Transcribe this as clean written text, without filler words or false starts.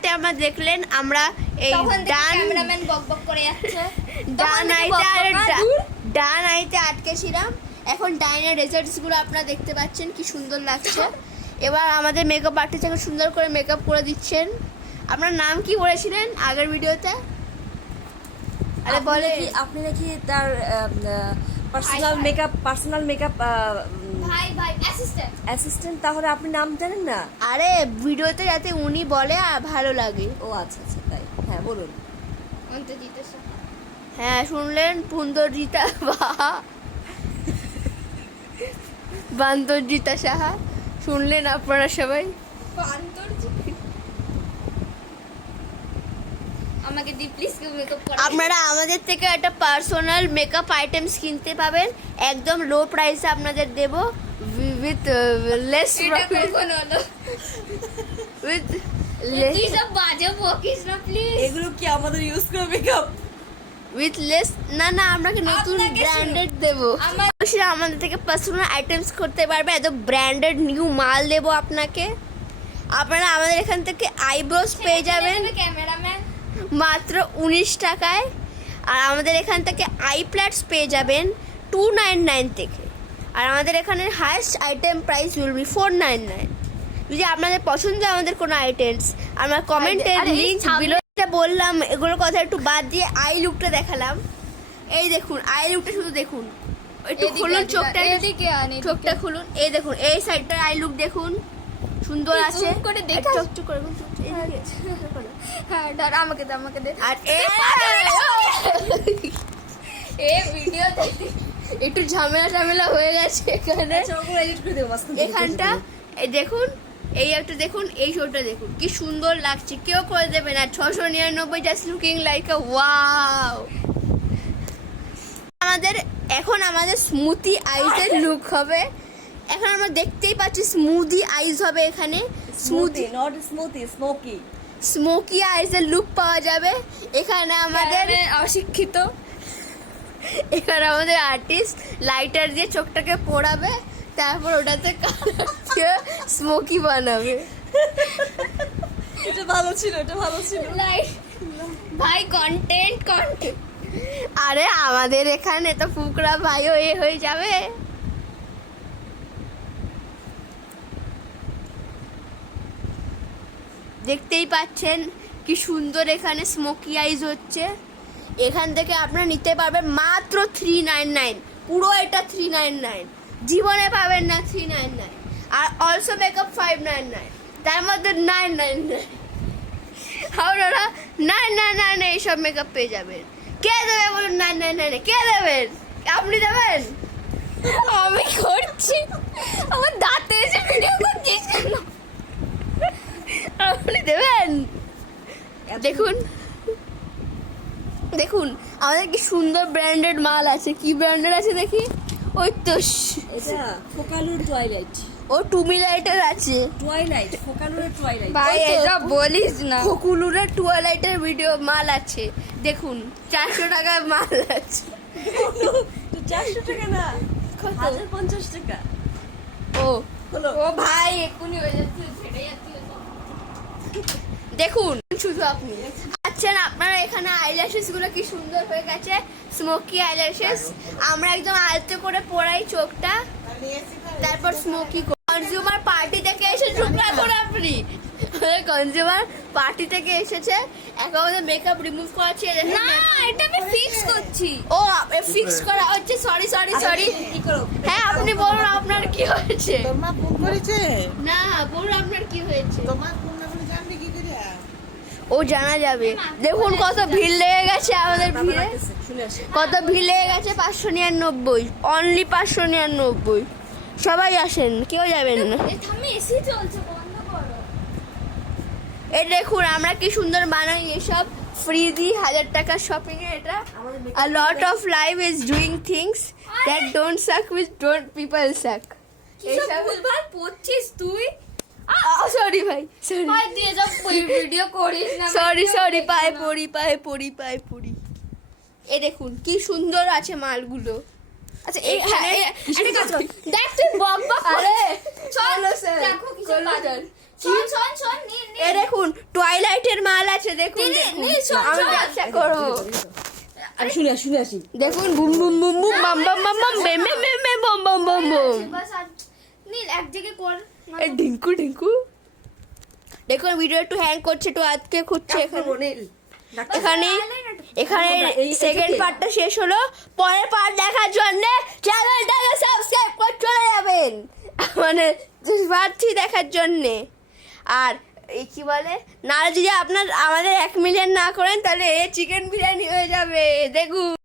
পার্টে আমরা দেখলেন আমরা এই ক্যামেরাম্যান বকবক করে যাচ্ছে, ডান আইতে আটকেছিলাম। এখন ডাইনের রেজাল্টসগুলো আপনারা দেখতে পাচ্ছেন কি সুন্দর লাগছে। এবার আমাদের মেকআপ আর্টিস্টকে সুন্দর করে মেকআপ করে দিচ্ছেন। আপনার নাম কি বলেছিলেন আগের ভিডিওতে? আরে বলে আপনি নাকি তার পার্সোনাল মেকআপ ভাই অ্যাসিস্ট্যান্ট, তাহলে আপনি নাম জানেন না? আরে ভিডিওতে যাতে উনি বলে ভালো লাগে। ও আচ্ছা আচ্ছা, তাই। হ্যাঁ বলুন। অন্তর্জিতা সাহা। হ্যাঁ শুনলেন, পুন্দরজিতা বান্তরজিতা সাহা শুনলেন আপনারা সবাই। আমাকে দি প্লিজ মেকআপ করা। আপনারা আমাদের থেকে একটা পার্সোনাল মেকআপ আইটেমস কিনতে পাবেন, একদম লো প্রাইসে আপনাদের দেব, উইথ লেস উইথ তুই সব বাজে বকিস না প্লিজ। এগুলো কি আমাদের ইউজ করে মেকআপ? উইথ লেস না আপনাকে নতুন ব্র্যান্ডেড দেবো। আমাদের থেকে পার্সোনাল আইটেমস করতে পারবে, এত ব্র্যান্ডেড নিউ মাল দেবো আপনাকে। আপনারা আমাদের এখান থেকে আইব্রোস পেয়ে যাবেন ক্যামেরাম্যান মাত্র 19 টাকায়। আর আমাদের এখান থেকে আই প্ল্যাটস পেয়ে যাবেন 299 থেকে। আর আমাদের এখানে highest item price will be 499। যদি আপনাদের পছন্দ আমাদের কোনো আইটেমস, আমার কমেন্টের লিঙ্ক বিলোতে বললাম, এগুলোর কথা একটু বাদ দিয়ে আই লুকটা দেখালাম। এই দেখুন আই লুকটা, শুধু দেখুন, একটু খুলুন চোখটা, চোখটা খুলুন। এই দেখুন এই সাইডটার আই লুক দেখুন, সুন্দর আছে। করে দেখা চোখ করে হ্যাঁ ধর আমাকে দে। আর ভিডিও একটু ঝামেলা হয়ে গেছে এখানে। এখানটা এই দেখুন, এই একটা দেখুন, এই শোটা দেখুন কি সুন্দর লাগছে, কেউ করে দেবে না। 699, জাস্ট লুকিং লাইক আ ওয়াও। আমাদের স্মুথি আইজের লুক হবে। এখন আমরা দেখতেই পাচ্ছি স্মুদি আইজ হবে এখানে, স্মোকি আইজের লুক পাওয়া যাবে এখানে। আমাদের অশিক্ষিত, এখানে আমাদের আর্টিস্ট লাইটার দিয়ে চোখটাকে পোড়াবে, তারপর ওটাতে স্মোকি বানাবে। এটা ভালো ছিল। ভাই কন্টেন্ট। আরে আমাদের এখানে তো ফুকরা ভাইও হয়ে যাবে। দেখতেই পাচ্ছেন কি সুন্দর এখানে স্মোকি আইজ হচ্ছে। এখান থেকে আপনারা নিতে পারবেন মাত্র 399। পুরো এটা 399, জীবনে পাবেন না 399। আর অলসো মেকআপ 599, তার মধ্যে 999। আপনারা 999 এইসব মেকআপ পেয়ে যাবেন। কে দেবে বলুন? 999 কে দেবেন? আপনি দেবেন? আমি করছি, আমার দাঁতে এসে ভিডিও করছিস কেন? আপনি দেবেন? দেখুন আমাদের কি সুন্দর ব্র্যান্ডেড মাল আছে। কি ব্র্যান্ডেড আছে দেখি? ওই তো এটা ফোকালুর টুয়াইলাইট। ও টুমিলাইটের আছে, ফোকালুরের টুয়াইলাইট। ভাই এটা বলিস না। ফকুলুরের টুয়াইলাইটের ভিডিও মাল আছে দেখুন, 400 টাকার মাল আছে। 400 টাকা না, 1050 টাকা। ও ভাই এক্ষুনি হয়ে যাচ্ছে, ফেটে যাচ্ছে। দেখুন শুধু আপনি আচ্ছা, আপনারা এখানে আইল্যাশেস গুলো কি সুন্দর হয়ে গেছে, স্মোকি আইল্যাশেস। আমরা একদম আলতো করে পরাই চোখটা, তারপর স্মোকি। কনজিউমার পার্টি থেকে এসে চুপ রাখুন আপনি। কনজিউমার পার্টি থেকে এসেছে, একেবারে মেকআপ রিমুভ করা ছিল না, এটা আমি ফিক্স করছি। ও ফিক্স করা হচ্ছে। সরি। হ্যাঁ আপনি বলুন আপনার কি হয়েছে। তোমার ফোন করেছে না বলুন আপনার কি হয়েছে। তোমার ফোন না করে জানবে কি করে? ও জানা যাবে। দেখুন কত ভিড় লেগে গেছে আমাদের ভিড়ে, কত ভিড় লেগে গেছে। 599, অনলি 599। সবাই আসেন, কেউ যাবেন না। থামে, এসি চলছে, বন্ধ করো। এই দেখুন আমরা কি সুন্দর বানাই এসব ফ্রি দি 1000 টাকা শপিং এ। এটা a lot of life is doing things that don't suck with don't people suck। এইসব ভুলভাল পড়ছিস তুই। সরি ভাই, ভাই দিয়ে যা ভিডিও করিস না। সরি পায়ে পড়ি। এই দেখুন কি সুন্দর আছে মালগুলো। আচ্ছা এই একটা কাজ কর, দেখ তুই বকবক। আরে চল চলো স্যার, দেখো কি সব বাজার। এই দেখুন টয়লাইটের করছে দেখুন দেখুন। নীল, শোন, আমি শোন। ব্যবসা করবো আমি শুনে আসি দেখুন বুম বুম বুম বুম বাম বাম বাম বাম বেম বেম বেম বেম বম বম বম বম বাস আর নীল এক জায়গায় কর এ ডিঙ্কু ডিঙ্কু দেখুন ভিডিও একটু হ্যাং করছে একটু আজকে খুঁজছে এখানে এখানে এখানে এই- সেকেন্ড এটাকে- পার্টটা শেষ হলো পরের পার্ট দেখার জন্য চ্যানেলটাকে সাবস্ক্রাইব করে চলে যাবেন মানে পাচ্ছি দেখার জন্যে আর এই কি বলে না যদি আপনার আমাদের 1 মিলিয়ন না করেন তাহলে চিকেন বিরিয়ানি হয়ে যাবে দেখুন